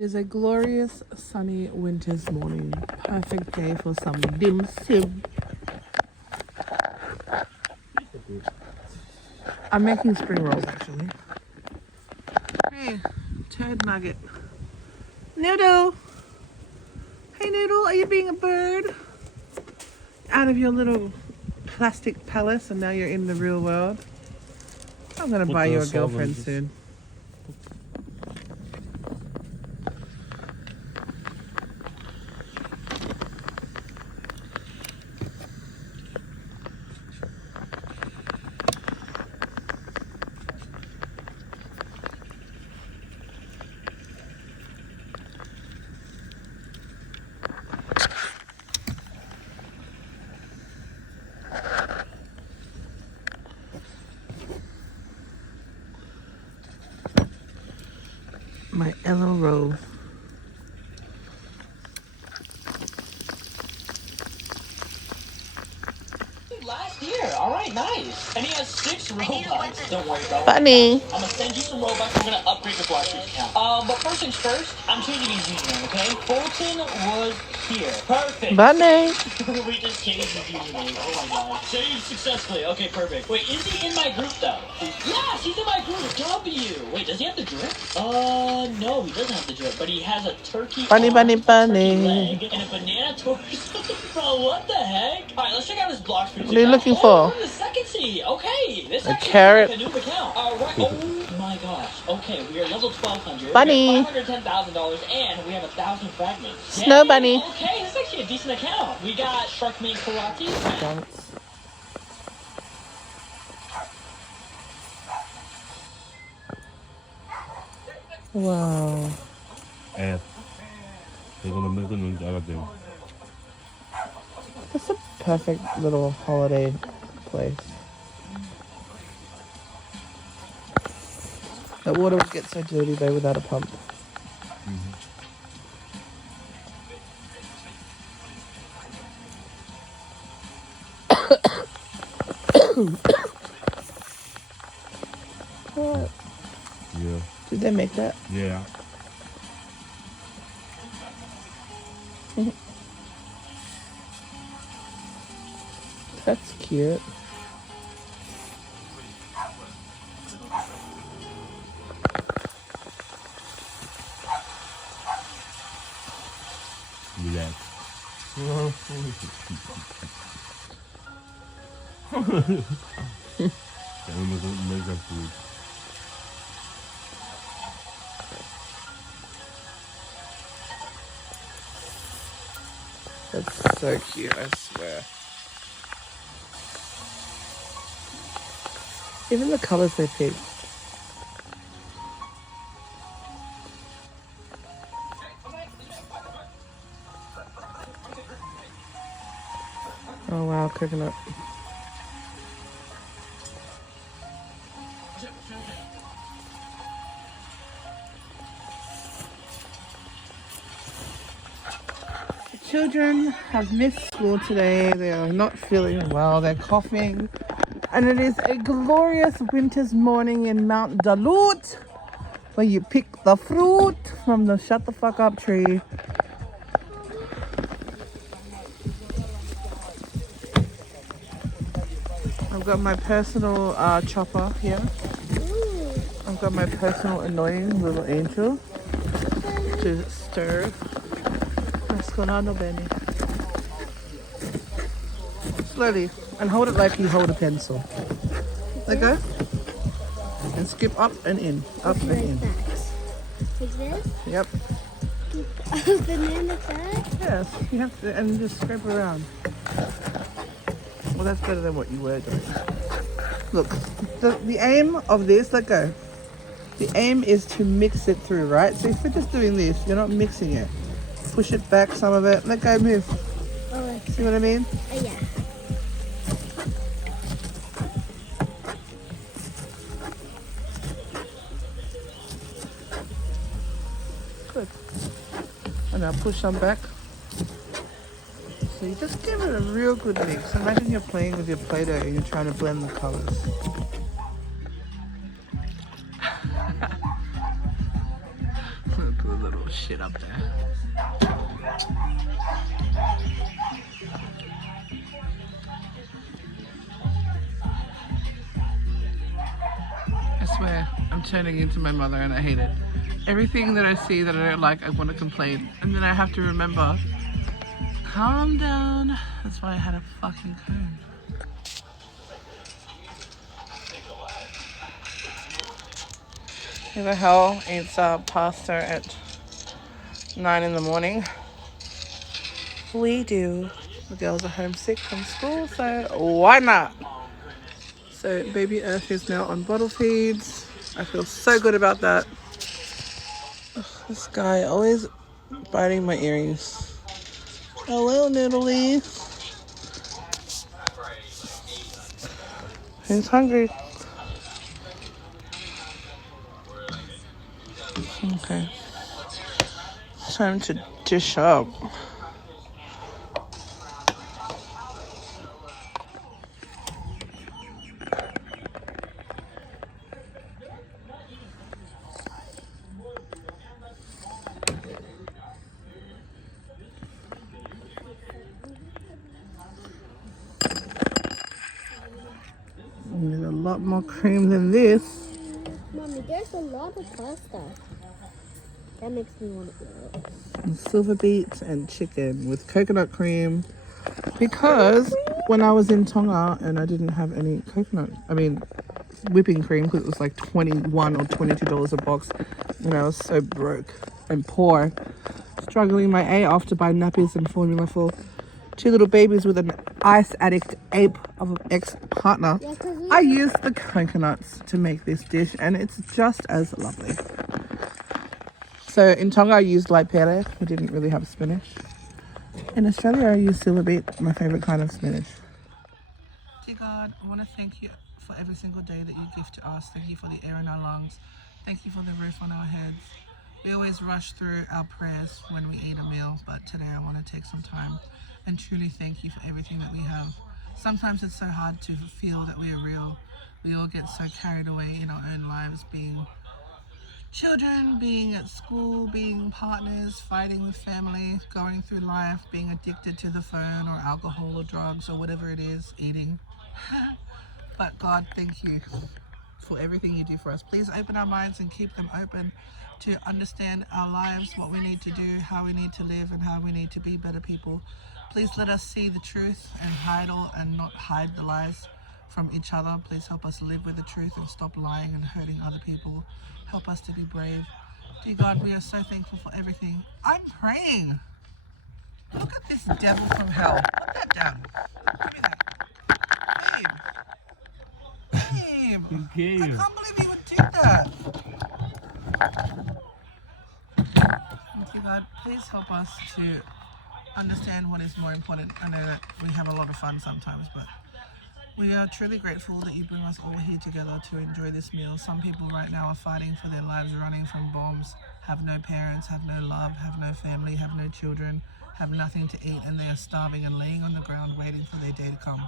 It is a glorious sunny winter's morning. Perfect day for some dim sum. I'm making spring rolls actually. Hey, turd nugget. Noodle! Hey Noodle, are you being a bird? Out of your little plastic palace and now you're in the real world. I'm gonna buy you a girlfriend soon. My yellow roll. Last year, alright, nice. And he has 6 robots. Don't worry, bro. Bunny. I'm gonna send you some robots. We're gonna upgrade your Black Street account. But first things first, I'm changing his username, okay? Fulton was here. Perfect. Bunny. We just changed his username. Oh my god. Saved successfully. Okay, perfect. Wait, is he in my group though? Yes, he's in my group. W. Wait, does he have the drip? No, he doesn't have the drip, but he has a turkey Bunny, arm, bunny, a bunny. turkey leg, and a banana torso. Bro, what the heck? Alright, let's check out his Block Street. What are you looking for? The second seed. Okay, this A actually carrot. is like a new account. Alright. Oh my gosh. Okay, we are level 1200. Bunny. We have $510,000 and we have 1,000 fragments. Snow Yay. bunny. Okay, this is actually a decent account. We got Sharkmane Karate. Thanks. Wow. 이거는 알아대요. That's a perfect little holiday place. The water would get so dirty though without a pump. What? Yeah. Did they make that? Yeah. That's cute. Relax. makeup food. That's so cute, I swear. Even the colors they picked. Oh wow, coconut. Children have missed school today. They are not feeling well. They're coughing. And it is a glorious winter's morning in Mount Dalut, where you pick the fruit from the shut the fuck up tree. I've got my personal chopper here. I've got my personal annoying little angel to stir. Nasconado bene. Slowly, and hold it like you hold a pencil. Let go. And skip up and in. Up and in. Like this? Yep. Banana back? Yes, you have to, and just scrape around. Well, that's better than what you were doing. Look, the aim of this, let go. The aim is to mix it through, right? So if you're just doing this, you're not mixing it. Push it back, some of it. Let go, move. Oh, See what I mean? yeah. Good. And now push some back. So you just give it a real good mix. Imagine you're playing with your Play-Doh and you're trying to blend the colors. Look at the little shit bit up there. I swear, I'm turning into my mother and I hate it. Everything that I see that I don't like, I want to complain. And then I have to remember, calm down. That's why I had a fucking cone. Who the hell eats pasta at 9 in the morning? We do. The girls are homesick from school, so why not? So baby Earth is now on bottle feeds. I feel so good about that. Ugh, this guy always biting my earrings. Hello, Noodly. Who's hungry? Okay. It's time to dish up. There's a lot more cream than this. Mommy, there's a lot of pasta. That makes me want to eat it. And silver beets and chicken with coconut cream. Because when I was in Tonga and I didn't have any whipping cream, because it was like $21 or $22 a box, and I was so broke and poor, struggling my A off to buy nappies and formula for 2 little babies with an ice addict ape of an ex-partner. Yeah, 'cause we- I used the coconuts to make this dish and it's just as lovely. So in Tonga I used lai pere, we didn't really have spinach. In Australia I use silver beet, my favourite kind of spinach. Dear God, I want to thank you for every single day that you give to us. Thank you for the air in our lungs. Thank you for the roof on our heads. We always rush through our prayers when we eat a meal, but today I want to take some time and truly thank you for everything that we have. Sometimes it's so hard to feel that we are real. We all get so carried away in our own lives, being children, being at school, being partners, fighting with family, going through life, being addicted to the phone or alcohol or drugs or whatever it is, eating. But God, thank you for everything you do for us. Please open our minds and keep them open to understand our lives, what we need to do, how we need to live, and how we need to be better people. Please let us see the truth and not hide the lies from each other. Please help us live with the truth and stop lying and hurting other people. Help us to be brave. Dear God, we are so thankful for everything. I'm praying. Look at this devil from hell. Put that down. Give me that. Babe. Babe. I can't believe you would do that. Dear God, please help us to understand what is more important. I know that we have a lot of fun sometimes, but we are truly grateful that you bring us all here together to enjoy this meal. Some people right now are fighting for their lives, running from bombs, have no parents, have no love, have no family, have no children, have nothing to eat, and they are starving and laying on the ground waiting for their day to come.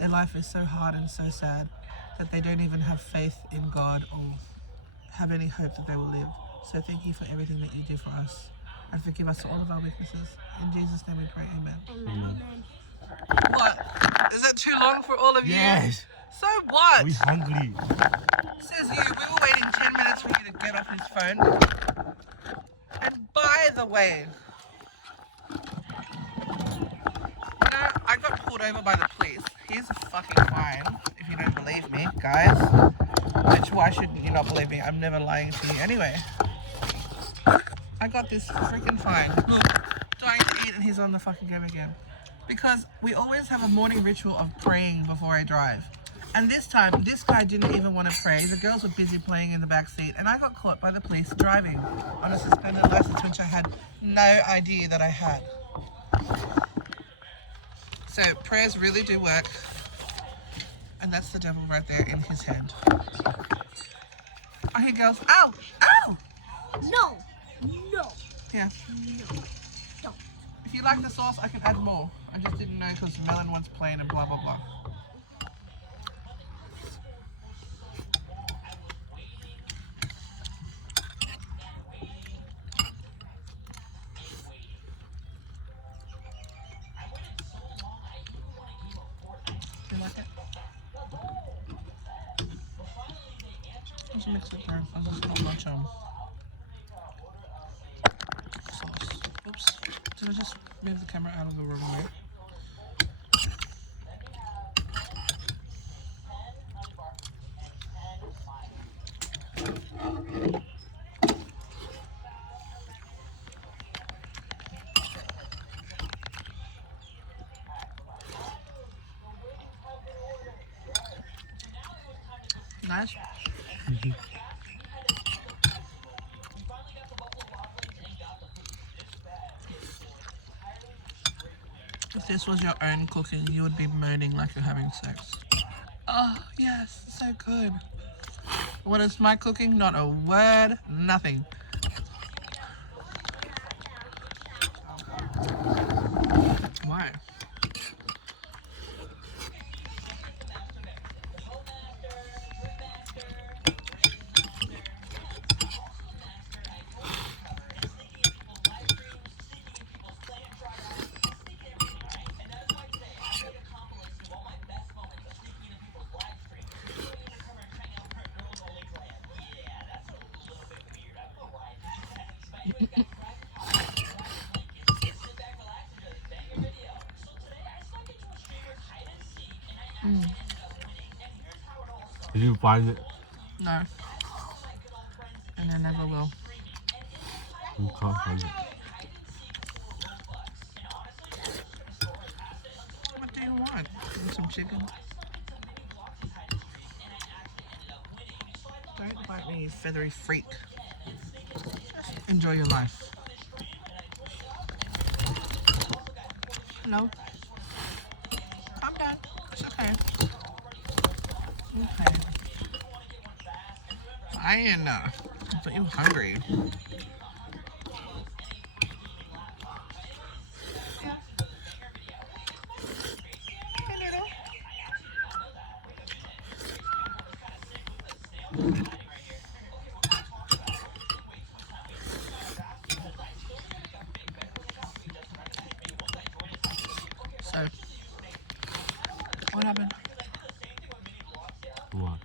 Their life is so hard and so sad that they don't even have faith in God or have any hope that they will live. So thank you for everything that you do for us, and forgive us for all of our weaknesses. In Jesus' name we pray, amen. Amen. What? Is that too long for all of you? Yes. So what? We hungry. Says you, we were waiting 10 minutes for you to get off his phone. And by the way, I got pulled over by the police. Here's a fucking fine, if you don't believe me, guys. Which, why should you not believe me? I'm never lying to you anyway. I got this freaking fine. Look, dying to eat and he's on the fucking game again. Because we always have a morning ritual of praying before I drive. And this time, this guy didn't even want to pray. The girls were busy playing in the back seat, and I got caught by the police driving on a suspended license, which I had no idea that I had. So prayers really do work, and that's the devil right there in his hand. Oh, here, girls. Ow! Ow! No. No. Yeah. No. Don't. If you like the sauce, I can add more. I just didn't know because melon one's plain and blah, blah, blah. mix it there. There's not much sauce. Oops. Did I just move the camera out of the wrong way? Nice. If this was your own cooking, you would be moaning like you're having sex. Oh, yes, so good. When it's my cooking, not a word, nothing. Why? Did you find it? No. And I never will. You can't find it. What do you want? Want some chicken? Don't bite me, you feathery freak. Just enjoy your life. Hello? I'm done. It's okay. Okay. Fine. But you hungry. Hey, Noodle. So, what happened? What?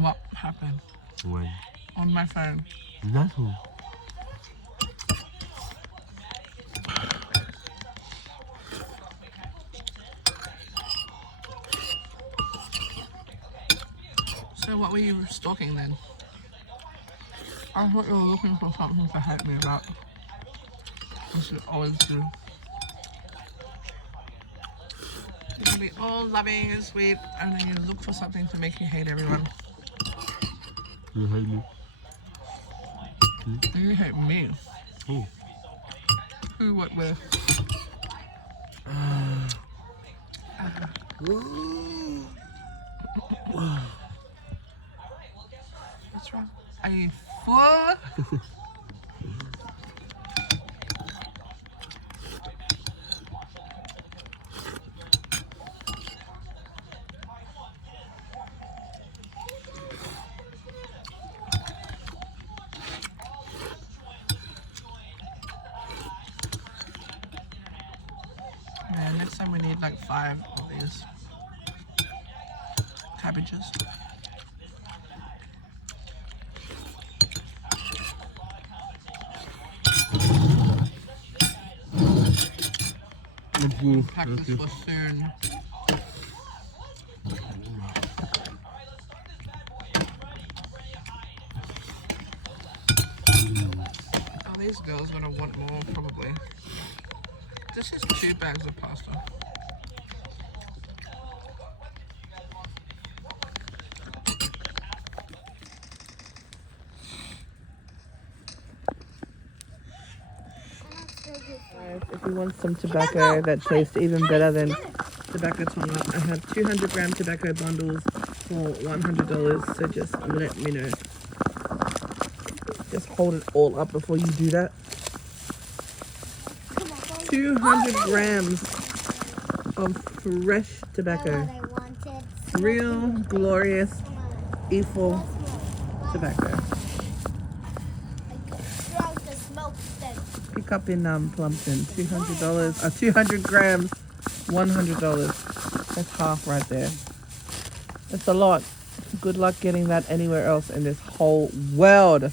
What happened? When? On my phone. Nothing. So what were you stalking then? I thought you were looking for something to hate me about. As you always do. You can be all loving and sweet, and then you look for something to make you hate everyone. You hate me? You hate me. Who? Who, what, where? What's wrong? Are you full? Yeah, next time we need like 5 of these cabbages. Thank you. Pack Thank this you. for soon. Oh, these girls are gonna want more probably. This is 2 bags of pasta. If you want some tobacco that tastes even better than tobacco tonga, I have 200-gram tobacco bundles for $100, so just let me know. Just hold it all up before you do that. 200 grams of fresh tobacco. Real, glorious, evil tobacco. Pick up in Plumpton, $200, 200 grams, $100. That's half right there. That's a lot. Good luck getting that anywhere else in this whole world.